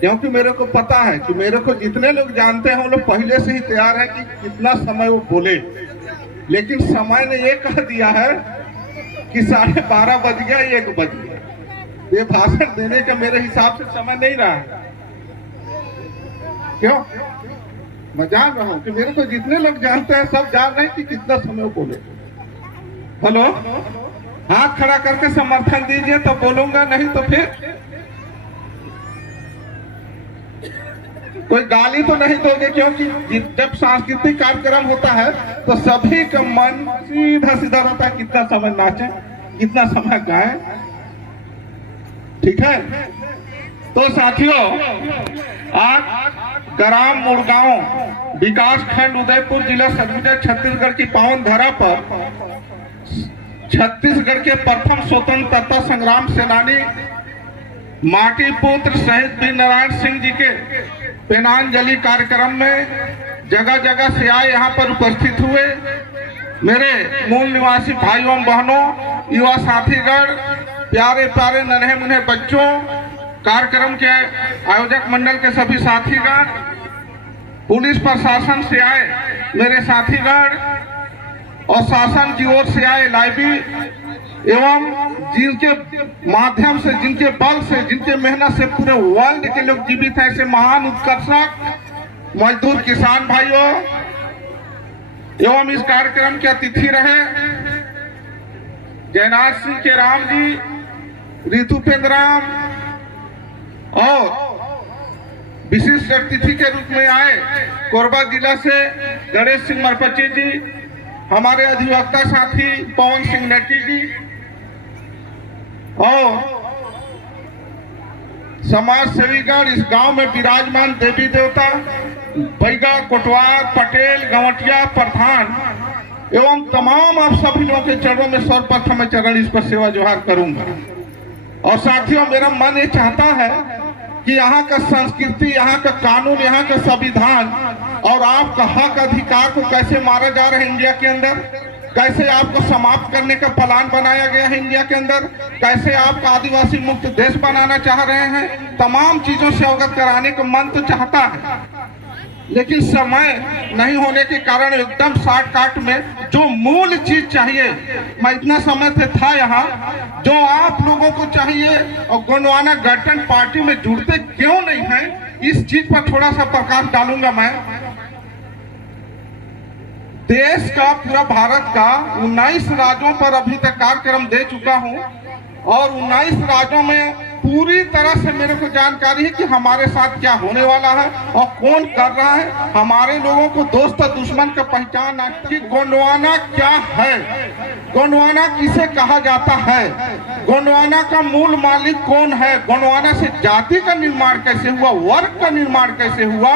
क्योंकि मेरे को पता है कि मेरे को जितने लोग जानते हैं वो लोग पहले से ही तैयार है कि कितना समय वो बोले। लेकिन समय ने ये कह दिया है कि 12:30 बज गया, 1 बज गया। ये भाषण देने का मेरे हिसाब से समय नहीं रहा है। क्यों? मैं जान रहा हूं कि मेरे को जितने लोग जानते हैं सब जान रहे हैं कि कितना समय वो बोले। हेलो, हाथ खड़ा करके समर्थन दीजिए तो बोलूंगा, नहीं तो फिर कोई गाली तो नहीं दोगे। क्योंकि जब सांस्कृतिक कार्यक्रम होता है तो सभी का मन सीधा सीधा रहता है कितना समय नाचे, कितना समय गाएं। ठीक है? तो साथियों, आज ग्राम मुड़गांव विकास खंड उदयपुर जिला सरगुजा छत्तीसगढ़ की पावन धरा पर छत्तीसगढ़ के प्रथम स्वतंत्रता संग्राम सेनानी माटी पुत्र शहीद वीर नारायण सिंह जी के पेनांजलि कार्यक्रम में जगह जगह से आए यहाँ पर उपस्थित हुए मेरे मूल निवासी भाइयों बहनों, युवा साथीगण, प्यारे प्यारे नन्हे मुन्हे बच्चों, कार्यक्रम के आयोजक मंडल के सभी साथीगण, पुलिस प्रशासन से आए मेरे साथीगण और शासन की ओर से आए लाइबी एवं जिनके माध्यम से, जिनके बल से, जिनके मेहनत से पूरे वर्ल्ड के लोग जीवित हैं, ऐसे महान उत्कर्षक मजदूर किसान भाइयों एवं इस कार्यक्रम के अतिथि रहे जयनाथ सिंह के राम जी, ऋतुपेंद्र राम और विशिष्ट अतिथि के रूप में आए कोरबा जिला से गणेश सिंह मरपची जी, हमारे अधिवक्ता साथी पवन सिंह नेटी जी और समाज सेवीगण, इस गांव में विराजमान देवी देवता, बैगा, कोटवार, पटेल, गवटिया, प्रधान एवं तमाम आप सभी लोगों के चरणों में सर्वप्रथम मैं चरण इस पर सेवा जोहार करूंगा। और साथियों, मेरा मन ये चाहता है कि यहाँ का संस्कृति, यहाँ का कानून, यहाँ का संविधान और आपका हक अधिकार को कैसे मारा जा रहा है इंडिया के अंदर, कैसे आपको समाप्त करने का प्लान बनाया गया है इंडिया के अंदर, कैसे आपका आदिवासी मुक्त देश बनाना चाह रहे हैं, तमाम चीजों से अवगत कराने का मन तो चाहता है। लेकिन समय नहीं होने के कारण एकदम शॉर्टकट में जो मूल चीज चाहिए, मैं इतना समय से था यहाँ, जो आप लोगों को चाहिए और गोंडवाना गठबंधन पार्टी में जुड़ते क्यों नहीं है, इस चीज पर थोड़ा सा प्रकाश डालूंगा। मैं देश का, पूरा भारत का 19 राज्यों पर अभी तक कार्यक्रम दे चुका हूं और 19 राज्यों में पूरी तरह से मेरे को जानकारी है कि हमारे साथ क्या होने वाला है और कौन कर रहा है। हमारे लोगों को दोस्त और दुश्मन का पहचान कि गोंडवाना क्या है, गोंडवाना किसे कहा जाता है, गोंडवाना का मूल मालिक कौन है, गोंडवाना से जाति का निर्माण कैसे हुआ, वर्ग का निर्माण कैसे हुआ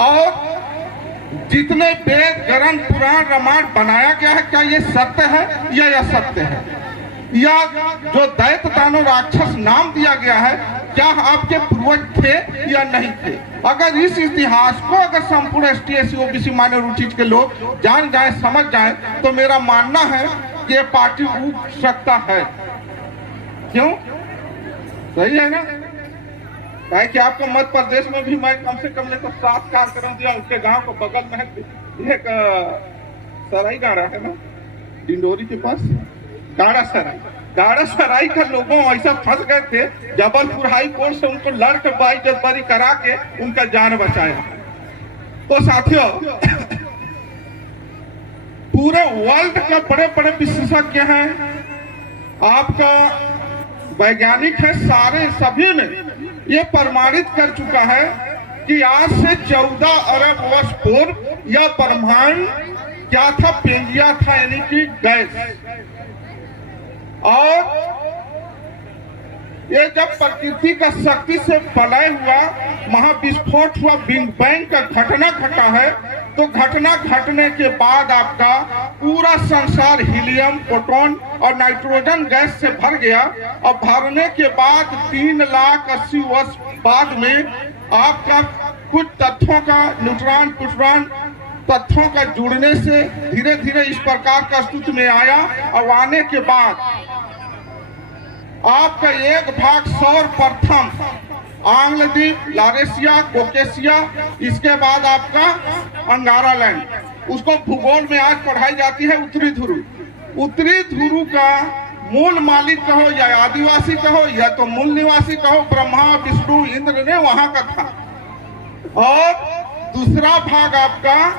और जितने वेद, ग्रंथ, पुराण, रामायण बनाया गया है, क्या ये सत्य है या असत्य है, या जो दैत्य दानव राक्षस नाम दिया गया है क्या आपके पूर्वज थे या नहीं थे। अगर इस इतिहास को अगर संपूर्ण एसटी, एससी, ओबीसी माइनॉरिटी के लोग जान जाए, समझ जाए, तो मेरा मानना है कि ये पार्टी उठ सकता है। क्यों? सही है ना? भाई कि आपको मध्य प्रदेश में भी मैं कम से कम ने तो 7 कार्यक्रम दिया। उसके गांव को बगल में है एक सराई गाड़ा है ना, डिंडोरी के पास, गाड़ा सराई का लोगों ऐसा फंस गए थे, जबलपुर हाई कोर्ट से उनको लड़ के बाइज्जतबरी करा के उनका जान बचाया। तो साथियों, पूरे वर्ल्ड के बड़े बड़े विशेषज्ञ हैं, आपका वैज्ञानिक है, सारे सभी ने ये प्रमाणित कर चुका है कि आज से 14 अरब वर्ष पूर्व यह ब्रह्मांड क्या था, पेंजिया था, यानी कि गैस। और ये जब प्रकृति का शक्ति से प्रलय हुआ, महाविस्फोट हुआ, बिग बैंग का घटना घटा है, तो घटना घटने के बाद आपका पूरा संसार हीलियम, प्रोटॉन और नाइट्रोजन गैस से भर गया। और भरने के बाद 3,80,000 वर्ष बाद में आपका कुछ तत्वों का, न्यूट्रॉन, प्रोटॉन तत्वों का जुड़ने से धीरे धीरे इस प्रकार का अस्तित्व में आया। और आने के बाद आपका 1/100 प्रथम आंग्लदीप, लारेशिया, कोकेशिया, इसके बाद आपका अंगारा लैंड। उसको भूगोल में आज पढ़ाई जाती है उत्तरी ध्रुव। उत्तरी ध्रुव का मूल मालिक कहो या आदिवासी कहो या तो मूल निवासी कहो, ब्रह्मा विष्णु इंद्र ने वहां का था। और दूसरा भाग आपका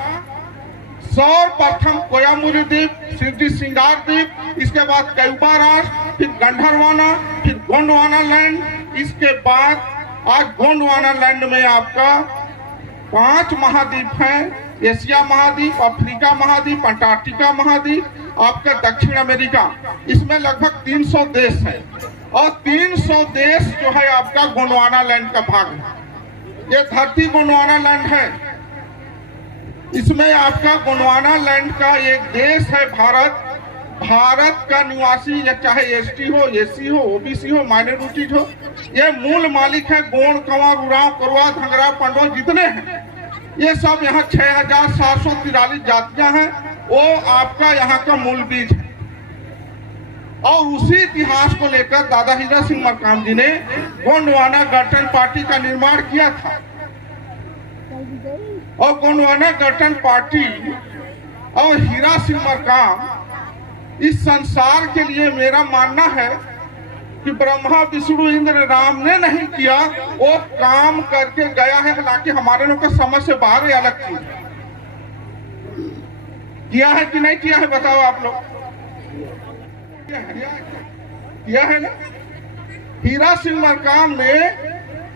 सर्वप्रथम कोयामुरी द्वीप, सिद्धि सिंगार द्वीप, इसके बाद कैबा राष्ट्र, फिर गंधर्वाना, फिर गोंडवाना लैंड। इसके बाद आज गोंडवाना लैंड में आपका 5 महाद्वीप हैं। एशिया महाद्वीप, अफ्रीका महाद्वीप, अंटार्कटिका महाद्वीप, आपका दक्षिण अमेरिका। इसमें लगभग 300 देश हैं और 300 देश जो है आपका गोंडवाना लैंड का भाग है। ये धरती गोंडवाना लैंड है। इसमें आपका गोंडवाना लैंड का एक देश है भारत। भारत का निवासी या चाहे एसटी हो, एसी हो, ओबीसी हो, माइनॉरिटीज हो, ये मूल मालिक है। गोंड, कंवर, उरांव, कोरवा, धंगरा, पंडो जितने हैं ये सब यहाँ 6743 जातियां हैं। वो आपका यहाँ का मूल बीज है। और उसी इतिहास को लेकर दादा हीरा सिंह मरकाम जी ने गोंडवाना गठन पार्टी का निर्माण किया था। और गोंडवाना गठन पार्टी और हीरा सिंह मरकाम इस संसार के लिए मेरा मानना है कि ब्रह्मा विष्णु इंद्र राम ने नहीं किया, वो काम करके गया है। हालांकि हमारे लोग का समझ से बाहर अलग चीज किया है कि नहीं किया है, बताओ आप लोग। किया है ना। हीरा सिंह मरकाम ने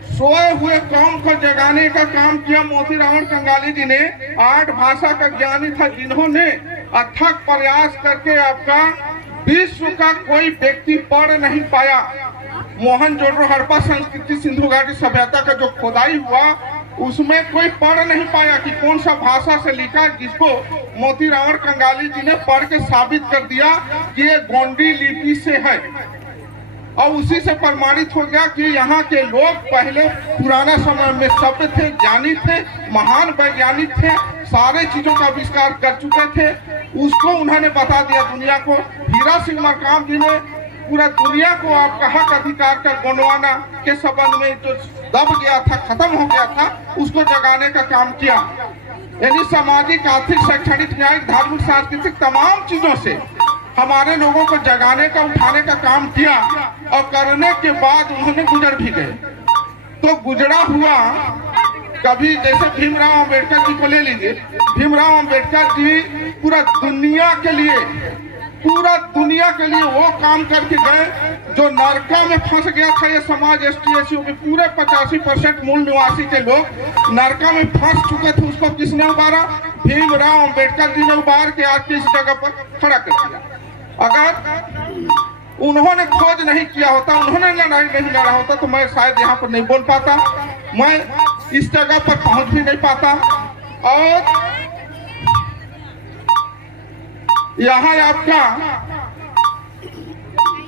सोए हुए कौम को जगाने का काम किया। मोतीराम कंगाली जी ने 8 भाषा का ज्ञानी था, जिन्होंने अथक प्रयास करके आपका विश्व का कोई व्यक्ति पढ़ नहीं पाया। मोहनजोदड़ो हड़प्पा संस्कृति सिंधु घाटी सभ्यता का जो खोदाई हुआ उसमें कोई पढ़ नहीं पाया कि कौन सा भाषा से लिखा, जिसको मोतीराम कंगाली जी ने पढ़ के साबित कर दिया कि ये गोंडी लिपि से है। और उसी से प्रमाणित हो गया कि यहाँ के लोग पहले पुराना समय में सभ्य थे, ज्ञानी थे, महान वैज्ञानिक थे, सारे चीजों का आविष्कार कर चुके थे। उसको उन्होंने बता दिया दुनिया को। हीरा सिंह मरकाम जी ने पूरा दुनिया को आपका हक अधिकार का गोंडवाना के संबंध में जो दब गया था, खत्म हो गया था, उसको जगाने का काम किया। यानी सामाजिक, आर्थिक, शैक्षणिक, न्यायिक, धार्मिक, सांस्कृतिक तमाम चीजों से हमारे लोगों को जगाने का, उठाने का काम किया। और करने के बाद उन्होंने गुजर भी गए। तो गुजरा हुआ कभी जैसे भीमराव अंबेडकर जी को ले लीजिए। भीमराव अंबेडकर जी पूरा दुनिया के लिए वो काम करके गए जो नरका में फंस गया था। ये समाज एसटी के पूरे 85% मूल निवासी के लोग नरका में फंस चुके थे। उसको किसने उबारा? भीमराव अंबेडकर जी ने उबार के आज की इस जगह पर खड़ा कर दिया। अगर उन्होंने खोज नहीं किया होता, उन्होंने लड़ाई नहीं लड़ा होता, तो मैं शायद यहाँ पर नहीं बोल पाता, मैं इस जगह पर पहुंच भी नहीं पाता। और यहाँ आपका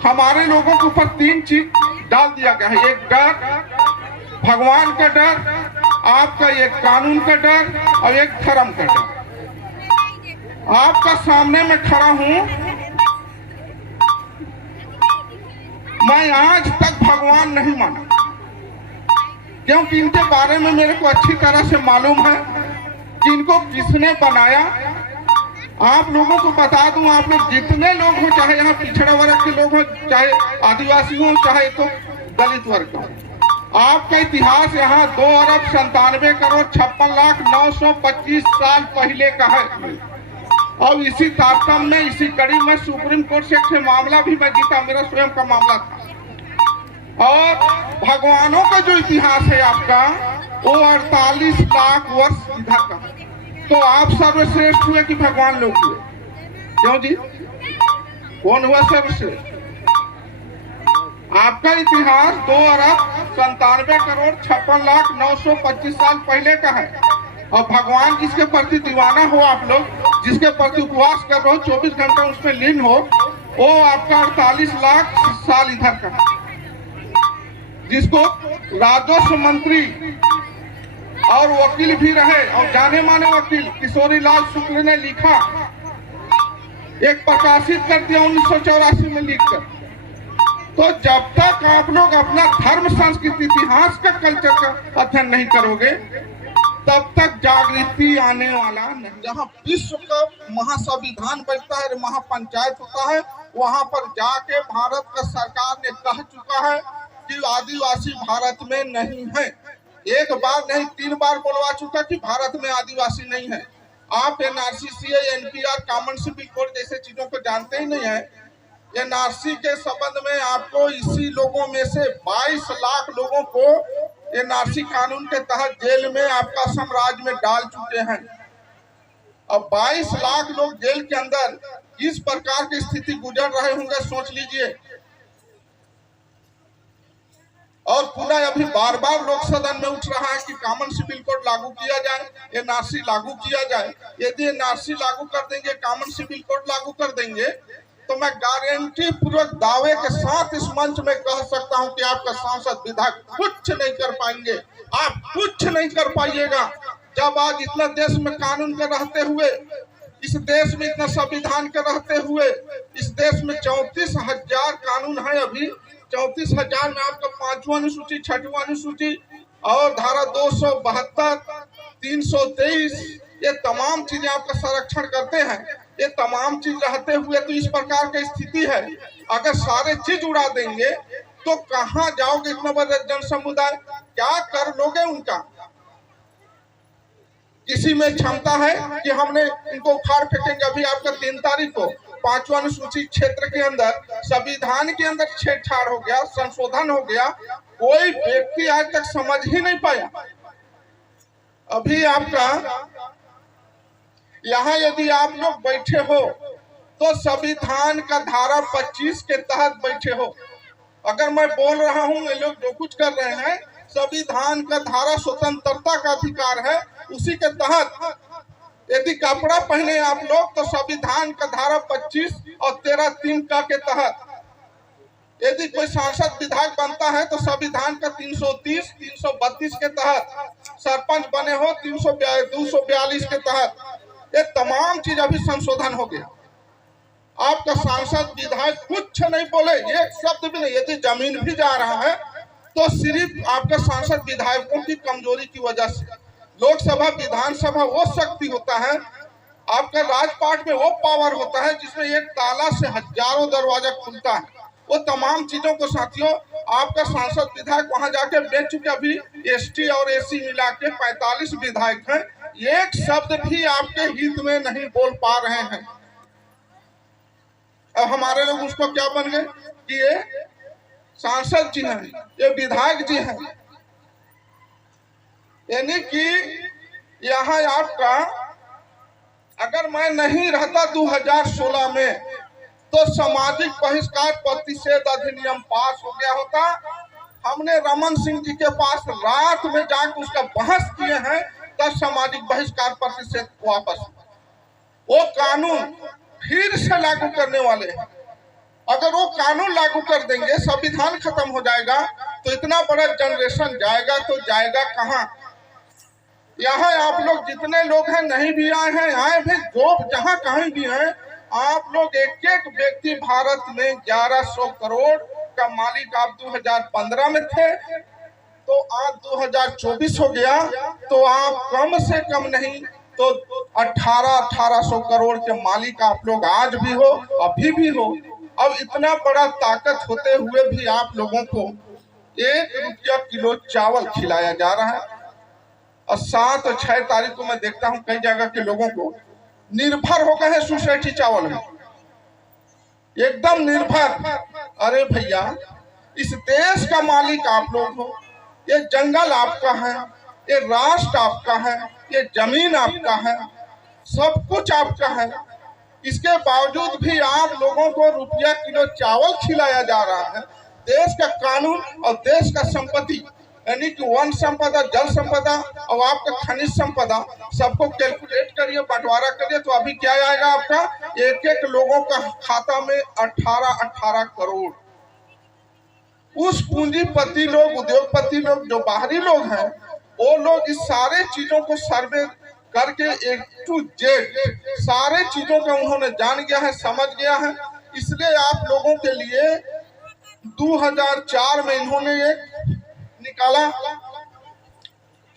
हमारे लोगों के ऊपर 3 चीज डाल दिया गया है। एक डर, भगवान का डर, आपका एक कानून का डर और एक धर्म का डर। आपका सामने में खड़ा हूं, मैं आज तक भगवान नहीं माना, क्योंकि इनके बारे में मेरे को अच्छी तरह से मालूम है कि इनको किसने बनाया। आप लोगों को बता दूं, आप लोग जितने लोग हो, चाहे यहाँ पिछड़ा वर्ग के लोग हो, चाहे आदिवासी हो, चाहे तो दलित वर्ग हो, आपका इतिहास यहाँ 2,97,56,925 साल पहले का है। और इसी तारतम्य में, इसी कड़ी में सुप्रीम कोर्ट से एक मामला भी मैं जीता, मेरा स्वयं का मामला था। और भगवानों का जो इतिहास है आपका, वो 48 लाख वर्ष इधर का। तो आप सर्वश्रेष्ठ हुए कि भगवान लोग हुए? क्यों जी? कौन हुआ सर्वश्रेष्ठ? आपका इतिहास 2,97,56,925 साल पहले का है। और भगवान जिसके प्रति दीवाना हो आप लोग, जिसके प्रति उपवास कर रहे हो, 24 घंटा उसमें लीन हो, वो आपका 48 लाख साल इधर का है। जिसको राजस्व मंत्री और वकील भी रहे, और जाने माने वकील किशोरी लाल शुक्ल ने लिखा, एक प्रकाशित कर दिया 1984 में लिखकर तो जब तक आप लोग अपना धर्म, संस्कृति, इतिहास का, कल्चर का अध्ययन नहीं करोगे, तब तक जागृति आने वाला नहीं। जहाँ विश्व का महासंविधान बनता है, महापंचायत होता है, वहां पर जाके भारत का सरकार ने कह चुका है कि आदिवासी भारत में नहीं है। एक बार नहीं 3 बार बोलवा चुका कि भारत में आदिवासी नहीं है। आप NRC, NPR, common civil code जैसे चीजों को जानते ही नहीं है। एनआरसी के संबंध में आपको इसी लोगों में से 22 लाख लोगों को एनआरसी कानून के तहत जेल में आपका साम्राज्य में डाल चुके हैं। अब 22 लाख लोग जेल के अंदर किस प्रकार की स्थिति गुजर रहे होंगे, सोच लीजिए। और पुनः अभी बार बार लोक सदन में उठ रहा है कि कॉमन सिविल कोड लागू किया जाए, एनआरसी लागू किया जाए। यदि एनआरसी लागू कर देंगे, कॉमन सिविल कोड लागू कर देंगे, तो मैं गारंटी पूर्वक दावे के साथ इस मंच में कह सकता हूं कि आपका सांसद, विधायक कुछ नहीं कर पाएंगे। आप कुछ नहीं कर पाइएगा। जब आज इतना देश में कानून के रहते हुए, इस देश में इतना संविधान के रहते हुए, इस देश में 34,000 कानून है। अभी 34,000 में आपका 5वां अनुसूची, 6वां अनुसूची और धारा 272, 323, ये तमाम चीजें आपका संरक्षण करते हैं। ये तमाम चीज रहते हुए तो इस प्रकार की स्थिति है। अगर सारे चीज उड़ा देंगे तो कहाँ जाओगे इतना बड़ा जन समुदाय, क्या कर लोगे उनका? किसी में क्षमता है कि हमने इनको उखाड़ फेंकेंगे। अभी आपका 3 तारीख को 5वां अनुसूचित क्षेत्र के अंदर संविधान के अंदर छेड़छाड़ हो गया, संशोधन हो गया। कोई व्यक्ति आज तक समझ ही नहीं पाया। अभी आपका यहाँ यदि आप लोग बैठे हो तो संविधान का धारा 25 के तहत बैठे हो। अगर मैं बोल रहा हूँ, ये लोग जो कुछ कर रहे हैं, संविधान का धारा स्वतंत्रता का अधिकार है, उसी के तहत यदि कपड़ा पहने आप लोग तो संविधान का धारा 25 और 13(3) का के तहत यदि कोई सांसद विधायक बनता है तो संविधान का 330, 332 के तहत, सरपंच बने हो 242 के तहत। ये तमाम चीज अभी संशोधन हो गया। आपका सांसद विधायक कुछ नहीं बोले, एक शब्द भी नहीं। यदि जमीन भी जा रहा है तो सिर्फ आपका सांसद विधायकों की कमजोरी की वजह से। लोकसभा, विधानसभा वो शक्ति होता है, आपका राजपाट में वो पावर होता है जिसमें एक ताला से हजारों दरवाजा खुलता है। वो तमाम चीजों को साथियों, आपका सांसद विधायक वहां जाके बेच चुके। अभी एसटी और एसी मिला के 45 विधायक हैं, एक शब्द भी आपके हित में नहीं बोल पा रहे हैं। अब हमारे लोग उसको क्या बन गए कि ये सांसद जी हैं, ये विधायक जी हैं। यानी कि यहाँ आपका, अगर मैं नहीं रहता 2016 में तो सामाजिक बहिष्कार प्रतिषेध अधिनियम पास हो गया होता। हमने रमन सिंह जी के पास रात में जाकर उसका बहस किए हैं, तब सामाजिक बहिष्कार प्रतिषेध वापस, वो कानून फिर से लागू करने वाले हैं। अगर वो कानून लागू कर देंगे, संविधान खत्म हो जाएगा, तो इतना बड़ा जनरेशन जाएगा तो जाएगा कहाँ? यहाँ आप लोग जितने लोग हैं, नहीं भी आए हैं, आए भी, जो जहाँ कहीं भी हैं, आप लोग एक एक व्यक्ति भारत में 1100 करोड़ का मालिक आप 2015 में थे, तो आज 2024 हो गया, तो आप कम से कम नहीं तो 1800 करोड़ के मालिक आप लोग आज भी हो, अभी भी हो। अब इतना बड़ा ताकत होते हुए भी आप लोगों को 1 रुपया किलो चावल खिलाया जा रहा है। और 7 और 6 तारीख को मैं देखता हूं कई जगह के लोगों को निर्भर हो गए हैं सोसाइटी चावल में, एकदम निर्भर। अरे भैया, इस देश का मालिक आप लोग हो, ये जंगल आपका है, ये राष्ट्र आपका है, ये जमीन आपका है, सब कुछ आपका है। इसके बावजूद भी आप लोगों को रुपया किलो चावल खिलाया जा रहा है। देश का कानून और देश का संपत्ति, यानी कि वन संपदा, जल संपदा और आपका खनिज संपदा, सबको कैलकुलेट करिए, बंटवारा करिए, तो अभी क्या आएगा आपका? एक एक लोगों का खाता में 18 करोड़। उस पूंजीपति लोग, उद्योगपति लोग, जो बाहरी लोग हैं, वो लोग इस सारे चीजों को सर्वे करके A to Z सारे चीजों का उन्होंने जान गया है, समझ गया है। इसलिए आप लोगों के लिए 2004 में इन्होंने एक निकाला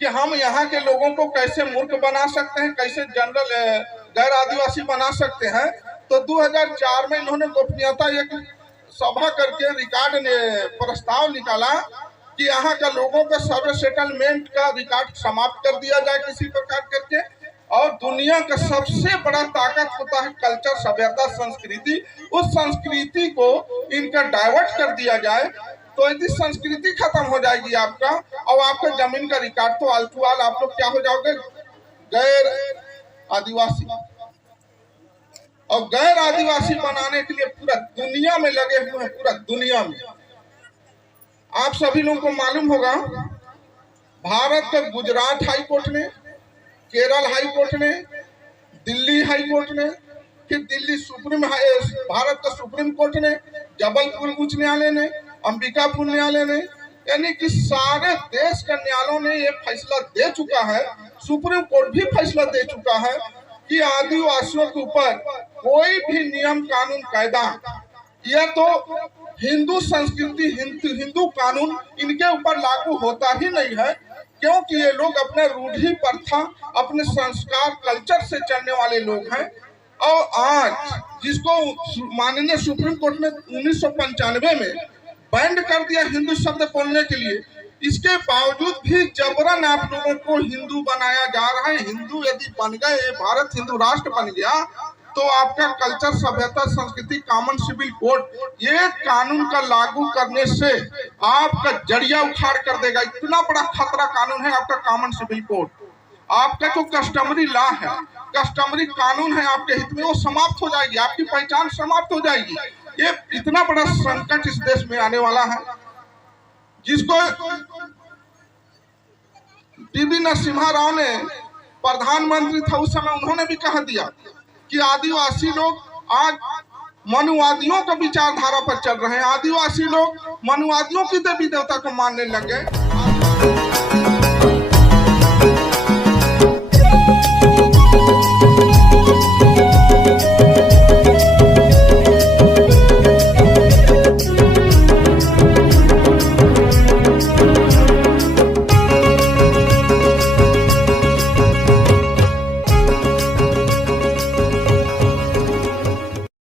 कि हम यहाँ के लोगों को कैसे मूर्ख बना सकते हैं, कैसे जनरल गैर आदिवासी बना सकते हैं। तो 2004 में इन्होंने गोपनीयता एक सभा करके रिकॉर्ड ने प्रस्ताव निकाला कि यहाँ का लोगों का सर्व सेटलमेंट का रिकॉर्ड समाप्त कर दिया जाए किसी प्रकार करके। और दुनिया का सबसे बड़ा ताकत होता है कल्चर, सभ्यता, संस्कृति। उस संस्कृति को इनका डाइवर्ट कर दिया जाए तो यदि संस्कृति खत्म हो जाएगी आपका, और आपका जमीन का रिकॉर्ड तो आलतुआल, आप लोग क्या हो जाओगे, गैर आदिवासी। और गैर आदिवासी बनाने के लिए पूरा दुनिया में लगे हुए हैं, पूरा दुनिया में। आप सभी लोगों को मालूम होगा, भारत के गुजरात हाई कोर्ट ने, केरल हाई कोर्ट ने, दिल्ली हाई कोर्ट ने, फिर दिल्ली भारत का सुप्रीम कोर्ट ने, जबलपुर उच्च न्यायालय ने, अंबिकापुर न्यायालय ने, यानी कि सारे देश के न्यायालयों ने ये फैसला दे चुका है। सुप्रीम कोर्ट भी फैसला दे चुका है कि आदिवासियों के ऊपर कोई भी नियम, कानून, कायदा, यह तो हिंदू संस्कृति, हिंदू कानून इनके ऊपर लागू होता ही नहीं है, क्योंकि ये लोग अपने रूढ़ी प्रथा, अपने संस्कार, कल्चर से चलने वाले लोग हैं। और आज जिसको माननीय सुप्रीम कोर्ट ने 1995 में बैंड कर दिया हिंदू शब्द बोलने के लिए, इसके बावजूद भी जबरन आप लोगों को हिंदू बनाया जा रहा है। हिंदू यदि बन गए, भारत हिंदू राष्ट्र बन गया, तो आपका कल्चर, सभ्यता, संस्कृति, कॉमन सिविल कोड, ये कानून का लागू करने से आपका जड़िया उखाड़ कर देगा। इतना बड़ा खतरा कानून है आपका कॉमन सिविल कोड। आपका जो कस्टमरी लॉ है, कस्टमरी कानून है आपके हित में, वो समाप्त हो जाएगी, आपकी पहचान समाप्त हो जाएगी। ये इतना बड़ा संकट इस देश में आने वाला है, जिसको पीवी नरसिम्हा राव ने, प्रधानमंत्री था उस समय, उन्होंने भी कह दिया कि आदिवासी लोग आज मनुवादियों का विचारधारा पर चल रहे हैं। आदिवासी लोग मनुवादियों की देवी देवता को मानने लग गए।